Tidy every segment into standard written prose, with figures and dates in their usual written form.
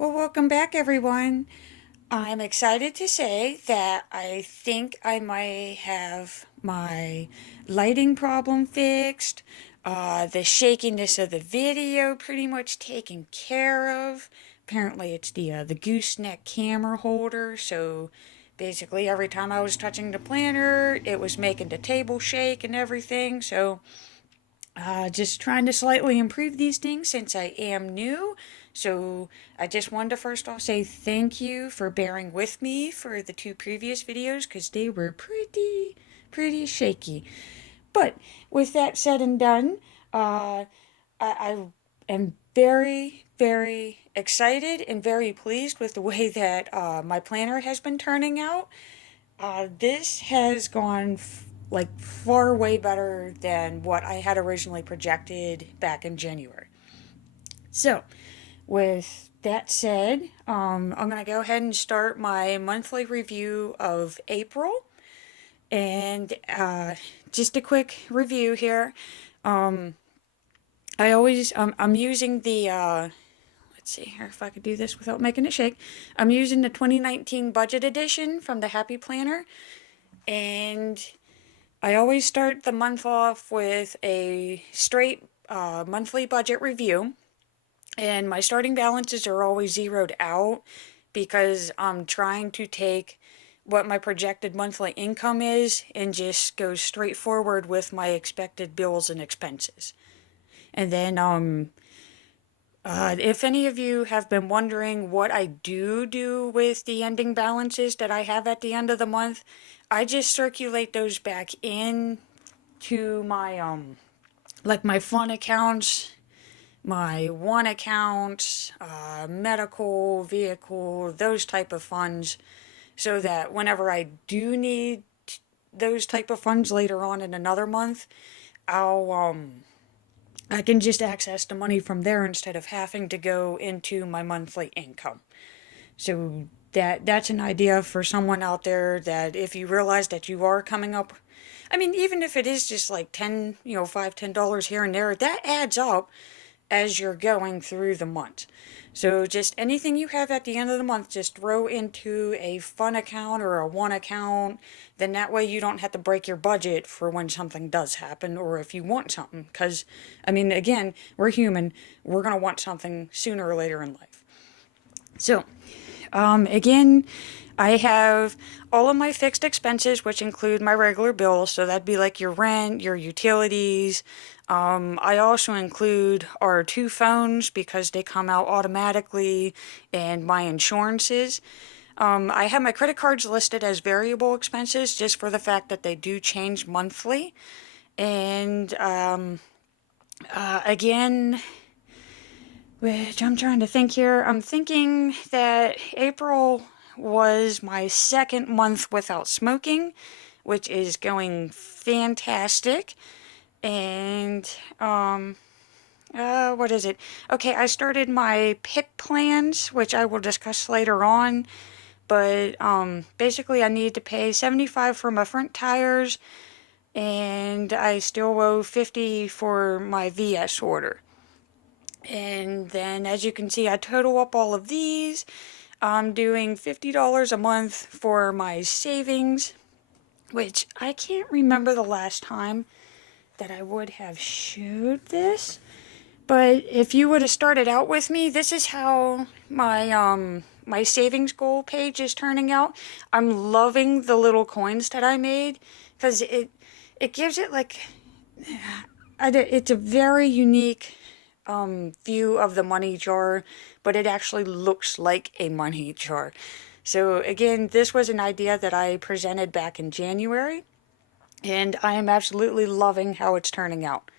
Well, welcome back, everyone. I'm excited to say that I think I might have my lighting problem fixed, the shakiness of the video pretty much taken care of. Apparently, it's the gooseneck camera holder, so basically every time I was touching the planner, it was making the table shake and everything. So just trying to slightly improve these things since I am new. So I just wanted to first off say thank you for bearing with me for the two previous videos because they were pretty shaky. But with that said and done, I am very excited and very pleased with the way that my planner has been turning out. This has gone like far way better than what I had originally projected back in January. So, with that said, I'm going to go ahead and start my monthly review of April. And just a quick review here. I'm using let's see here if I could do this without making it shake. I'm using the 2019 budget edition from the Happy Planner. And I always start the month off with a straight monthly budget review, and my starting balances are always zeroed out because I'm trying to take what my projected monthly income is and just go straight forward with my expected bills and expenses. And then, if any of you have been wondering what I do with the ending balances that I have at the end of the month, I just circulate those back in to my like my fun accounts, my one account, medical, vehicle, those type of funds, so that whenever I do need those type of funds later on in another month, I'll I can just access the money from there instead of having to go into my monthly income. So that's an idea for someone out there that if you realize that you are coming up, I mean, even if it is just like 10, $5, $10 here and there, that adds up as you're going through the month. So just anything you have at the end of the month, just throw into a fun account or a one account. Then that way you don't have to break your budget for when something does happen or if you want something. Because, I mean, again, we're human. We're going to want something sooner or later in life. So, again, I have all of my fixed expenses, which include my regular bills. So that'd be like your rent, your utilities. I also include our two phones because they come out automatically and my insurances. I have my credit cards listed as variable expenses just for the fact that they do change monthly. And again, which I'm trying to think here. I'm thinking that April was my second month without smoking, which is going fantastic. And, what is it? Okay, I started my PIP plans, which I will discuss later on. But, basically I need to pay 75 for my front tires, and I still owe 50 for my VS order. And then as you can see, I total up all of these. I'm doing $50 a month for my savings, which I can't remember the last time that I would have showed this. But if you would have started out with me, this is how my savings goal page is turning out. I'm loving the little coins that I made because it gives it like it's a very unique view of the money jar, but it actually looks like a money jar. So again, this was an idea that I presented back in January, and I am absolutely loving how it's turning out.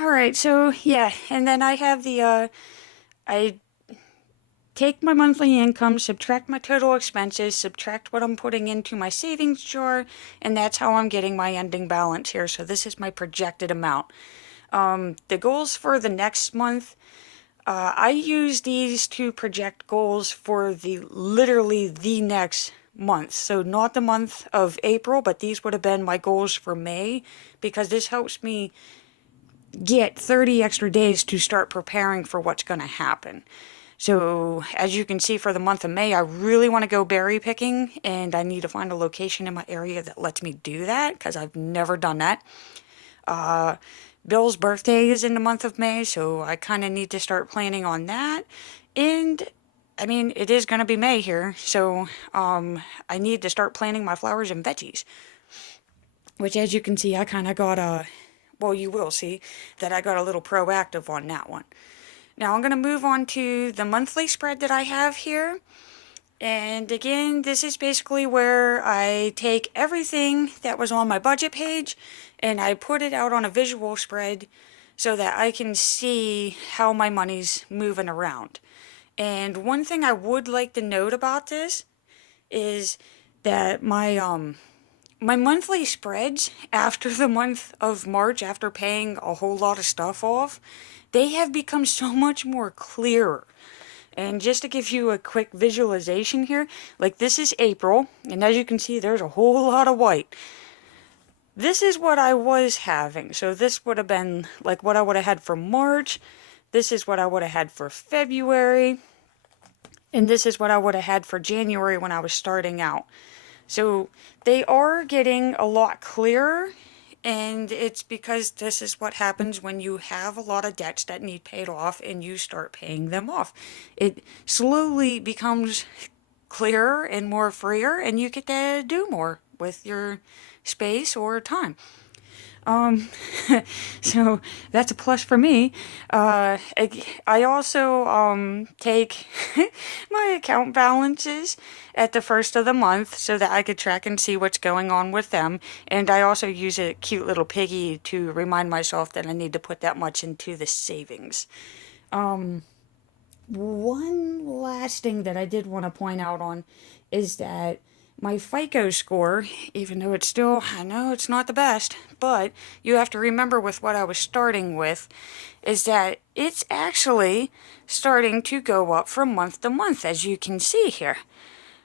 Alright, so yeah, and then I have I take my monthly income, subtract my total expenses, subtract what I'm putting into my savings jar, and that's how I'm getting my ending balance here. So this is my projected amount. The goals for the next month, I use these to project goals for literally the next month. So not the month of April, but these would have been my goals for May, because this helps me get 30 extra days to start preparing for what's going to happen. So, as you can see, for the month of May, I really want to go berry picking, and I need to find a location in my area that lets me do that because I've never done that. Bill's birthday is in the month of May, so I kind of need to start planning on that. And I mean, it is going to be May here, so I need to start planting my flowers and veggies. Which, as you can see, I kind of got a, well, you will see that I got a little proactive on that one. Now I'm going to move on to the monthly spread that I have here. And again, this is basically where I take everything that was on my budget page and I put it out on a visual spread so that I can see how my money's moving around. And one thing I would like to note about this is that my monthly spreads after the month of March, after paying a whole lot of stuff off, they have become so much more clearer. And just to give you a quick visualization here, like this is April, and as you can see, there's a whole lot of white. This is what I was having. So this would have been like what I would have had for March. This is what I would have had for February. And this is what I would have had for January when I was starting out. So they are getting a lot clearer, and it's because this is what happens when you have a lot of debts that need paid off and you start paying them off. It slowly becomes clearer and more freer, and you get to do more with your space or time. So that's a plus for me. I also take my account balances at the first of the month so that I could track and see what's going on with them. And I also use a cute little piggy to remind myself that I need to put that much into the savings. One last thing that I did want to point out on is that my FICO score, even though it's still, I know it's not the best, but you have to remember with what I was starting with, is that it's actually starting to go up from month to month, as you can see here.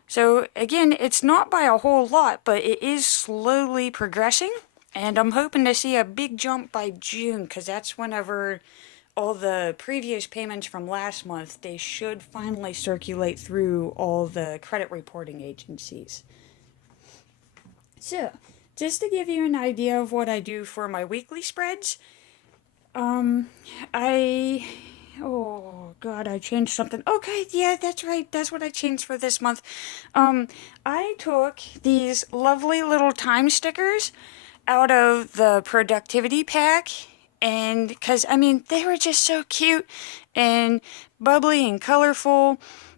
So again, it's not by a whole lot, but it is slowly progressing, and I'm hoping to see a big jump by June, because that's whenever all the previous payments from last month, they should finally circulate through all the credit reporting agencies. So, just to give you an idea of what I do for my weekly spreads, oh God, I changed something. Okay, yeah, that's right. That's what I changed for this month. I took these lovely little time stickers out of the productivity pack, and because I mean they were just so cute and bubbly and colorful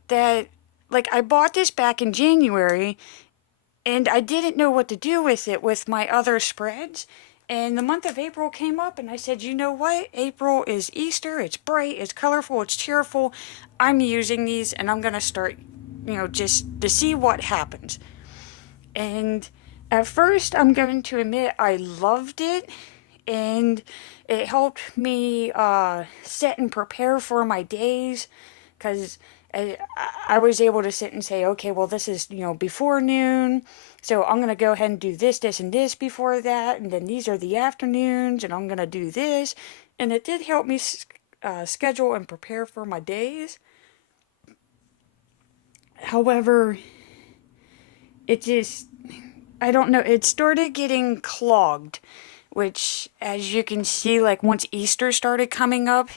that, like, I bought this back in January and I didn't know what to do with it with my other spreads. And the month of April came up and I said, you know what? April is Easter. It's bright, it's colorful, it's cheerful. I'm using these and I'm going to start, just to see what happens. And at first, I'm going to admit I loved it, and it helped me set and prepare for my days, because I was able to sit and say, okay, well, this is, before noon, so I'm going to go ahead and do this, this, and this before that, and then these are the afternoons, and I'm going to do this, and it did help me schedule and prepare for my days. However, it just, I don't know, it started getting clogged, which, as you can see, like once Easter started coming up,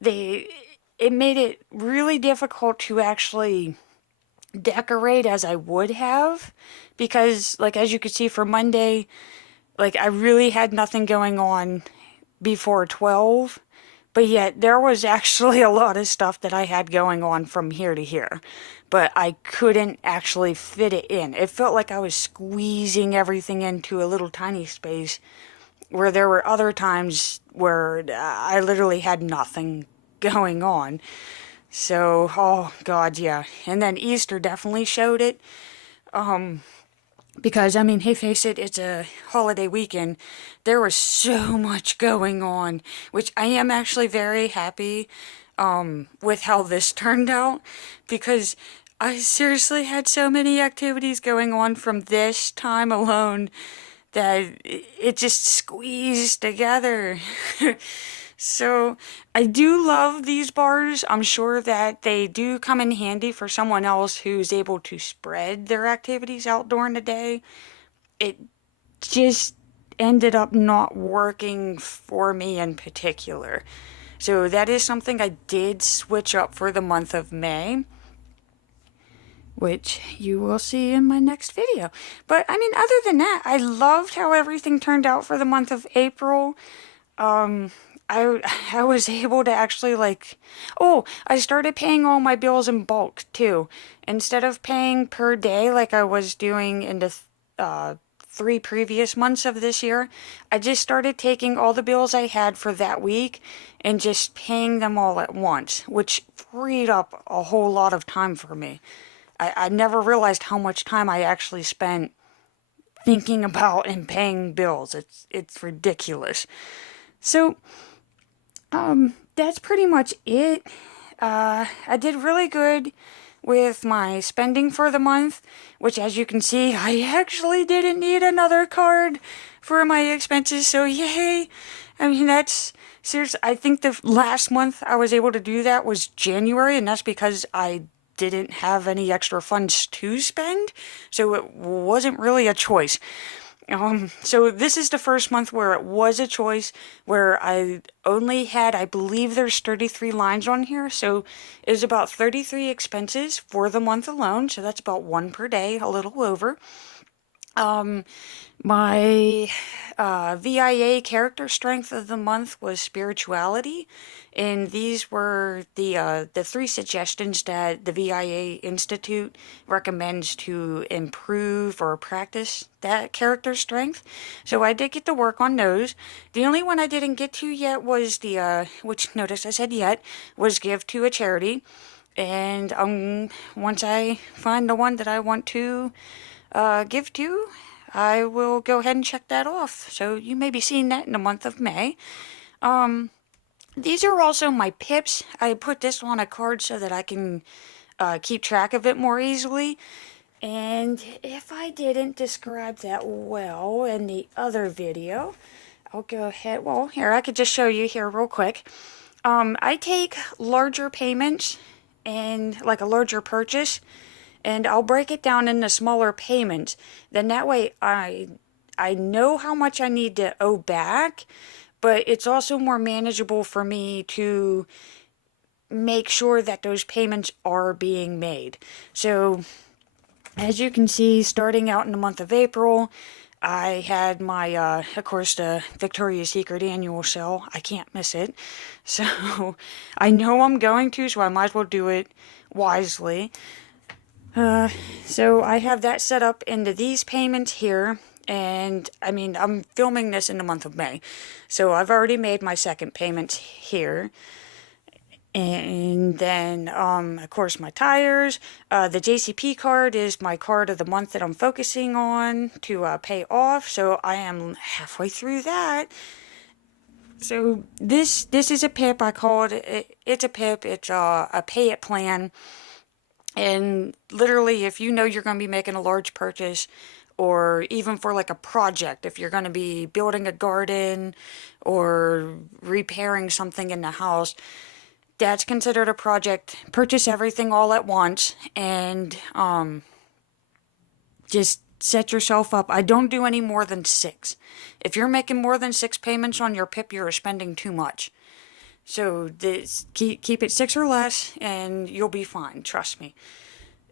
it made it really difficult to actually decorate as I would have, because, like, as you can see for Monday, like, I really had nothing going on before 12, but yet there was actually a lot of stuff that I had going on from here to here, but I couldn't actually fit it in. It felt like I was squeezing everything into a little tiny space, where there were other times where I literally had nothing going on. So, oh God, yeah. And then Easter definitely showed it. Because, I mean, hey, face it, it's a holiday weekend. There was so much going on, which I am actually very happy with how this turned out, because I seriously had so many activities going on from this time alone that it just squeezed together. So I do love these bars. I'm sure that they do come in handy for someone else who's able to spread their activities out during the day. It just ended up not working for me in particular. So that is something I did switch up for the month of May, which you will see in my next video. But I mean, other than that, I loved how everything turned out for the month of April. Um, I was able to actually I started paying all my bills in bulk too. Instead of paying per day like I was doing in the 3 previous months of this year, I just started taking all the bills I had for that week and just paying them all at once, which freed up a whole lot of time for me. I never realized how much time I actually spent thinking about and paying bills. It's ridiculous. So, that's pretty much it. I did really good with my spending for the month, which as you can see, I actually didn't need another card for my expenses, so yay! I mean, that's serious. I think the last month I was able to do that was January, and that's because I didn't have any extra funds to spend, so it wasn't really a choice. So this is the first month where it was a choice, where I only had, I believe there's 33 lines on here, so it was about 33 expenses for the month alone, so that's about one per day, a little over. My VIA character strength of the month was spirituality, and these were the 3 suggestions that the VIA Institute recommends to improve or practice that character strength. So I did get to work on those. The only one I didn't get to yet was which notice I said yet, was give to a charity. And once I find the one that I want to give to, I will go ahead and check that off. So you may be seeing that in the month of May. These are also my pips. I put this on a card so that I can keep track of it more easily. And if I didn't describe that well in the other video, I'll go ahead. Well, here, I could just show you here real quick. I take larger payments and like a larger purchase, and I'll break it down into smaller payments. Then that way I know how much I need to owe back, but it's also more manageable for me to make sure that those payments are being made. So as you can see, starting out in the month of April, I had my, of course, the Victoria's Secret annual sale. I can't miss it. So I know I'm going to, so I might as well do it wisely. So I have that set up into these payments here. And I mean, I'm filming this in the month of May. So I've already made my second payment here. And then, of course, my tires. The JCP card is my card of the month that I'm focusing on to pay off. So I am halfway through that. So this is a PIP. I call it, it's a PIP. It's a pay it plan. And literally, if you know you're going to be making a large purchase, or even for like a project, if you're going to be building a garden or repairing something in the house, that's considered a project. Purchase everything all at once and just set yourself up. I don't do any more than 6. If you're making more than 6 payments on your PIP, you're spending too much. So keep it 6 or less and you'll be fine, trust me.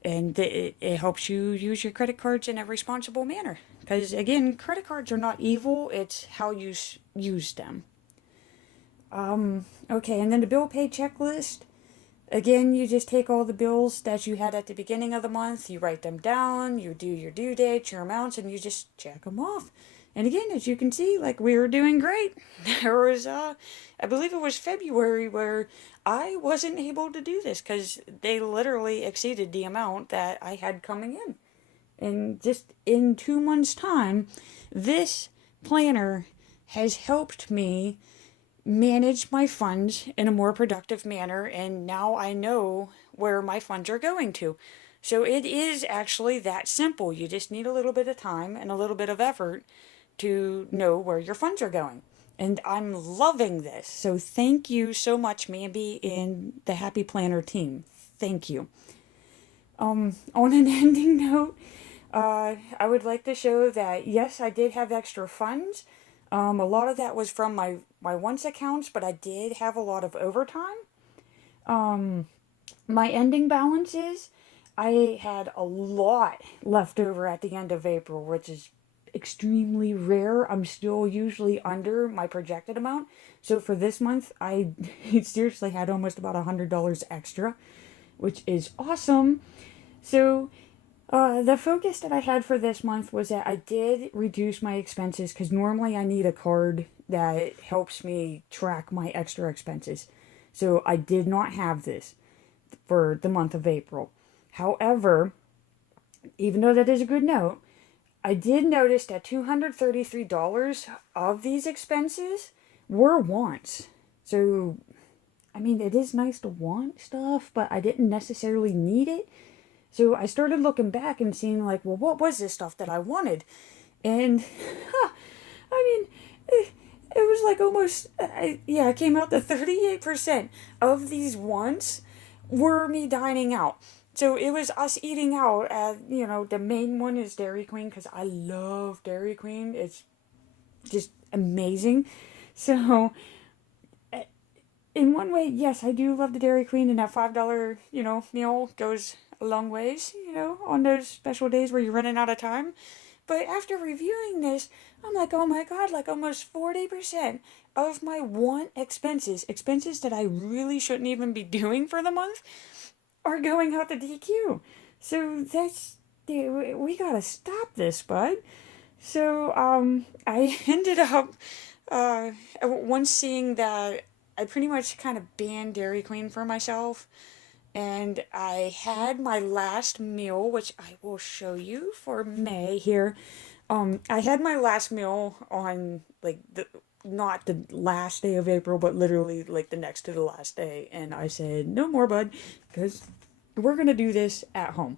And it helps you use your credit cards in a responsible manner. Because again, credit cards are not evil, it's how you use them. Okay, and then the bill pay checklist. Again, you just take all the bills that you had at the beginning of the month, you write them down, you do your due dates, your amounts, and you just check them off. And again, as you can see, like, we were doing great. There was, I believe it was February where I wasn't able to do this because they literally exceeded the amount that I had coming in. And just in 2 months' time, this planner has helped me manage my funds in a more productive manner, and now I know where my funds are going to. So it is actually that simple. You just need a little bit of time and a little bit of effort to know where your funds are going. And I'm loving this. So thank you so much, Mandy and the Happy Planner team. Thank you. On an ending note, I would like to show that yes, I did have extra funds. A lot of that was from my once accounts, but I did have a lot of overtime. My ending balances, I had a lot left over at the end of April, which is extremely rare. I'm still usually under my projected amount. So for this month, I seriously had almost about $100 extra, which is awesome. So the focus that I had for this month was that I did reduce my expenses because normally I need a card that helps me track my extra expenses. So I did not have this for the month of April. However, even though that is a good note, I did notice that $233 of these expenses were wants. So, I mean, it is nice to want stuff, but I didn't necessarily need it. So I started looking back and seeing, like, well, what was this stuff that I wanted? And, I mean, it was like almost, I came out to 38% of these wants were me dining out. So it was us eating out. The main one is Dairy Queen because I love Dairy Queen. It's just amazing. So in one way, yes, I do love the Dairy Queen, and that $5, meal goes a long ways, on those special days where you're running out of time. But after reviewing this, I'm like, oh my god, like almost 40% of my want expenses that I really shouldn't even be doing for the month, are going out to DQ. So we gotta stop this, bud. So, I ended up, once seeing that I pretty much kind of banned Dairy Queen for myself. And I had my last meal, which I will show you for May here. I had my last meal on like not the last day of April, but literally like the next to the last day. And I said, no more, bud, because we're gonna do this at home.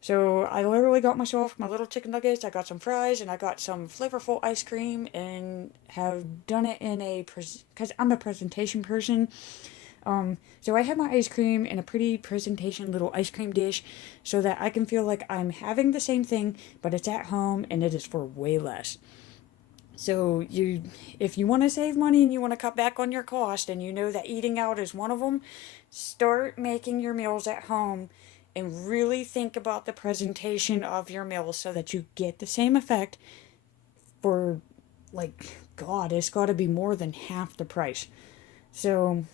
So I literally got myself my little chicken nuggets, I got some fries, and I got some flavorful ice cream, and have done it in because I'm a presentation person. So I have my ice cream in a pretty presentation little ice cream dish so that I can feel like I'm having the same thing, but it's at home and it is for way less. So if you want to save money and you want to cut back on your cost and you know that eating out is one of them, start making your meals at home and really think about the presentation of your meals so that you get the same effect for, like, God, it's got to be more than half the price. So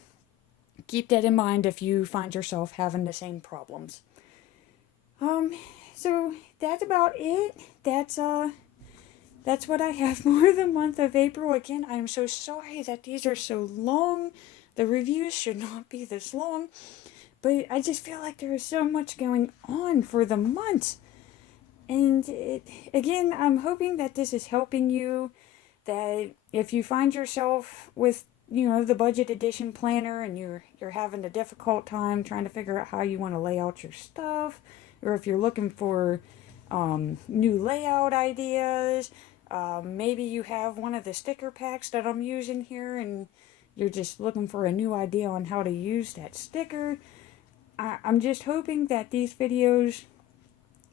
keep that in mind if you find yourself having the same problems. So that's about it. That's what I have for the month of April. Again, I'm so sorry that these are so long. The reviews should not be this long. But I just feel like there is so much going on for the month. And again, I'm hoping that this is helping you. That if you find yourself with, the budget edition planner and you're having a difficult time trying to figure out how you want to lay out your stuff, or if you're looking for new layout ideas, maybe you have one of the sticker packs that I'm using here and you're just looking for a new idea on how to use that sticker. I'm just hoping that these videos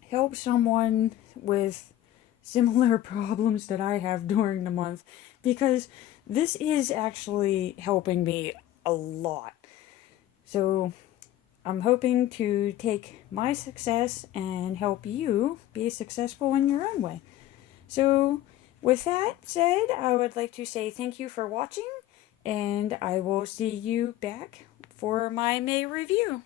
help someone with similar problems that I have during the month, because this is actually helping me a lot. So I'm hoping to take my success and help you be successful in your own way. So with that said, I would like to say thank you for watching, and I will see you back for my May review.